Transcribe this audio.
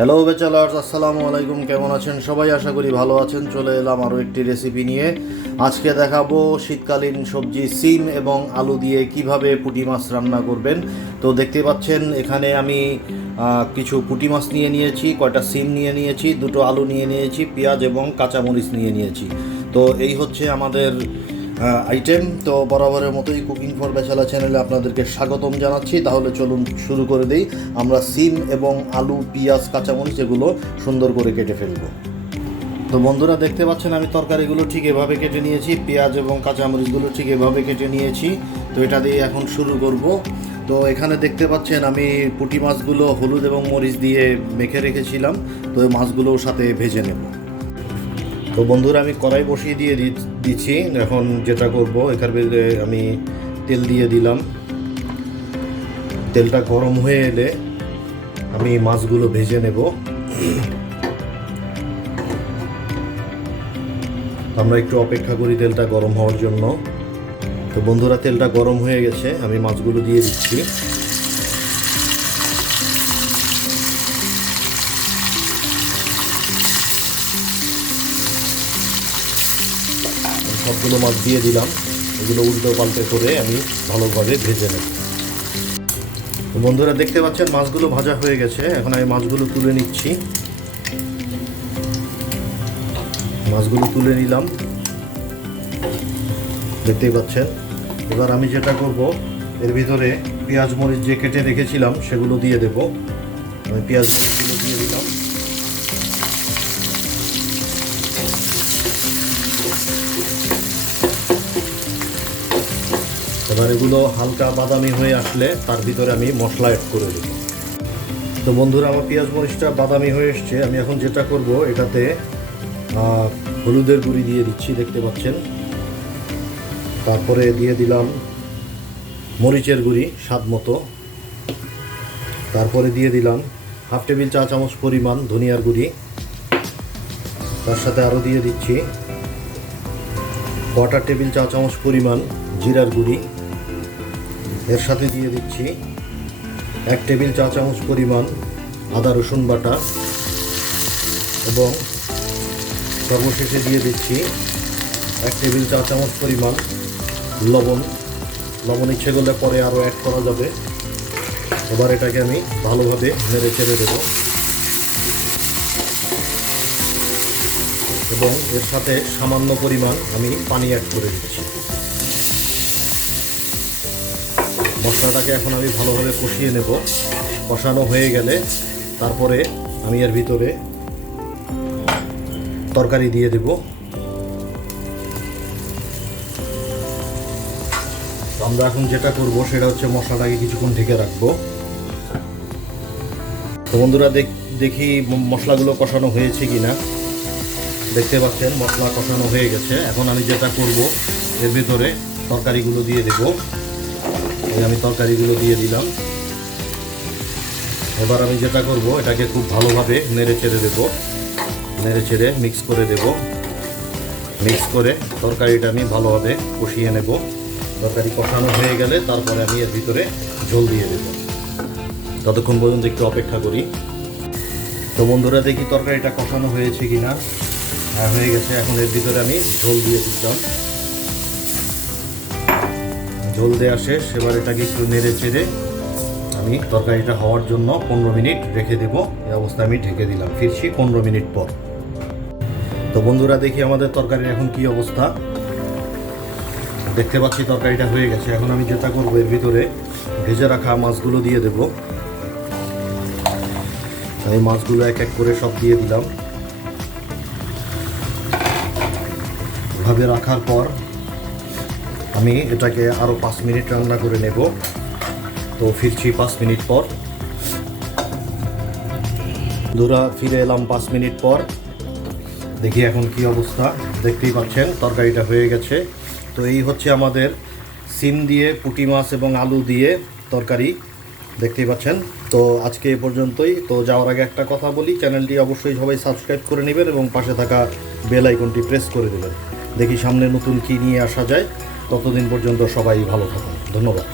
Hello বেচালার্স, আসসালামু আলাইকুম। কেমন আছেন সবাই? আশা করি ভালো আছেন। চলে এলাম আরও একটি রেসিপি নিয়ে। আজকে দেখাবো শীতকালীন সবজি সিম এবং আলু দিয়ে কিভাবে পুঁটি মাছ রান্না করবেন। তো দেখতে পাচ্ছেন এখানে আমি কিছু পুঁটি মাছ নিয়ে নিয়েছি, কয়টা সিম নিয়ে নিয়েছি, দুটো আলু নিয়ে নিয়েছি, পেঁয়াজ এবং কাঁচামরিচ নিয়ে নিয়েছি। তো এই হচ্ছে আমাদের আইটেম। তো বরাবরের মতোই কুকিং ফর বেচালা চ্যানেলে আপনাদেরকে স্বাগতম জানাচ্ছি। তাহলে চলুন শুরু করে দিই। আমরা সিম এবং আলু, পেঁয়াজ, কাঁচামরিচ এগুলো সুন্দর করে কেটে ফেলবো। তো বন্ধুরা দেখতে পাচ্ছেন আমি তরকারিগুলো ঠিক এভাবে কেটে নিয়েছি, পেঁয়াজ এবং কাঁচামরিচগুলো ঠিক এভাবে কেটে নিয়েছি। তো এটা দিয়ে এখন শুরু করব। তো এখানে দেখতে পাচ্ছেন আমি পুঁটি মাছগুলো হলুদ এবং মরিচ দিয়ে মেখে রেখেছিলাম। তো এই মাছগুলোর সাথে ভেজে নেব। তো বন্ধুরা আমি কড়াই বসিয়ে দিয়ে দিচ্ছি। এখন যেটা করব, এখানে আমি তেল দিয়ে দিলাম। তেলটা গরম হয়ে এলে আমি মাছগুলো ভেজে নেব। আমরা একটু অপেক্ষা করি তেলটা গরম হওয়ার জন্য। তো বন্ধুরা তেলটা গরম হয়ে গেছে, আমি মাছগুলো দিয়ে দিচ্ছি। সবগুলো মাছ দিয়ে দিলাম। এগুলো উল্টো পাল্টে করে আমি ভালোভাবে ভেজে নেব। তো বন্ধুরা দেখতে পাচ্ছেন মাছগুলো ভাজা হয়ে গেছে। এখন আমি মাছগুলো তুলে নিচ্ছি। মাছগুলো তুলে নিলাম, দেখতেই পাচ্ছেন। এবার আমি যেটা করব, এর ভিতরে পেঁয়াজ মরিচ যে কেটে রেখেছিলাম সেগুলো দিয়ে দেব। আমি পেঁয়াজ মরিচগুলো দিয়ে দিলাম। এবার এগুলো হালকা বাদামি হয়ে আসলে তার ভিতরে আমি মশলা অ্যাড করে দেব। তো বন্ধুরা আমার পেঁয়াজ মরিচটা বাদামি হয়ে এসছে। আমি এখন যেটা করব, এটাতে হলুদের গুঁড়ি দিয়ে দিচ্ছি, দেখতে পাচ্ছেন। তারপরে দিয়ে দিলাম মরিচের গুঁড়ি স্বাদ মতো। তারপরে দিয়ে দিলাম 1/2 টেবিল চা চামচ পরিমাণ ধনিয়ার গুঁড়ি। তার সাথে আরও দিয়ে দিচ্ছি 1/4 টেবিল চা চামচ পরিমাণ জিরার গুঁড়ি। এর সাথে দিয়ে দিচ্ছি 1 টেবিল চা চামচ পরিমাণ আদা রসুন বাটা এবং সর্বশেষে দিয়ে দিচ্ছি 1 টেবিল চা চামচ পরিমাণ লবণ। ইচ্ছে করলে পরে আরও অ্যাড করা যাবে। এবার এটাকে আমি ভালোভাবে নেড়ে চেড়ে দেব এবং এর সাথে সামান্য পরিমাণ আমি পানি অ্যাড করে দিচ্ছি। মশলাটাকে এখন আমি ভালোভাবে কষিয়ে নেব। কষানো হয়ে গেলে তারপরে আমি এর ভিতরে তরকারি দিয়ে দেব। আমরা এখন যেটা করব সেটা হচ্ছে মশলাটাকে কিছুক্ষণ ঢেকে রাখবো। তো বন্ধুরা দেখি মশলাগুলো কষানো হয়েছে কিনা। দেখতে পাচ্ছেন মশলা কষানো হয়ে গেছে। এখন আমি যেটা করব, এর ভিতরে তরকারিগুলো দিয়ে দেব। আমি তরকারিগুলো দিয়ে দিলাম। এবার আমি যেটা করব, এটাকে খুব ভালোভাবে নেড়ে চেড়ে দেবো। নেড়ে চেড়ে মিক্স করে দেব। মিক্স করে তরকারিটা আমি ভালোভাবে কষিয়ে নেব। তরকারি কষানো হয়ে গেলে তারপরে আমি এর ভিতরে ঝোল দিয়ে দেব। ততক্ষণ পর্যন্ত একটু অপেক্ষা করি। তো বন্ধুরা দেখি তরকারিটা কষানো হয়েছে কিনা। হয়ে গেছে। এখন এর ভিতরে আমি ঝোল দিয়ে দিলাম। ঝোল দেওয়া শেষ। এবার এটাকে একটু নেড়ে চেড়ে আমি তরকারিটা হওয়ার জন্য 15 মিনিট রেখে দেব। এই অবস্থায় আমি ঢেকে দিলাম। ফিরছি 15 মিনিট পর। তো বন্ধুরা দেখি আমাদের তরকারির এখন কি অবস্থা। দেখতে পাচ্ছি তরকারিটা হয়ে গেছে। এখন আমি যেটা করবো, এর ভিতরে ভেজে রাখা মাছগুলো দিয়ে দেব। এই মাছগুলো এক এক করে সব দিয়ে দিলাম। এভাবে রাখার পর আমি এটাকে আরও 5 মিনিট রান্না করে নেব। তো ফিরছি 5 মিনিট পর। বন্ধুরা ফিরে এলাম 5 মিনিট পর। দেখি এখন কি অবস্থা। দেখতেই পাচ্ছেন তরকারিটা হয়ে গেছে। তো এই হচ্ছে আমাদের সিম দিয়ে পুঁটি মাছ এবং আলু দিয়ে তরকারি, দেখতেই পাচ্ছেন। তো আজকে এ পর্যন্তই। তো যাওয়ার আগে একটা কথা বলি, চ্যানেলটি অবশ্যই সবাই সাবস্ক্রাইব করে নেবেন এবং পাশে থাকা বেল আইকনটি প্রেস করে দেবেন। দেখি সামনে নতুন কী নিয়ে আসা যায়। ততদিন পর্যন্ত সবাই ভালো থাকুন। ধন্যবাদ।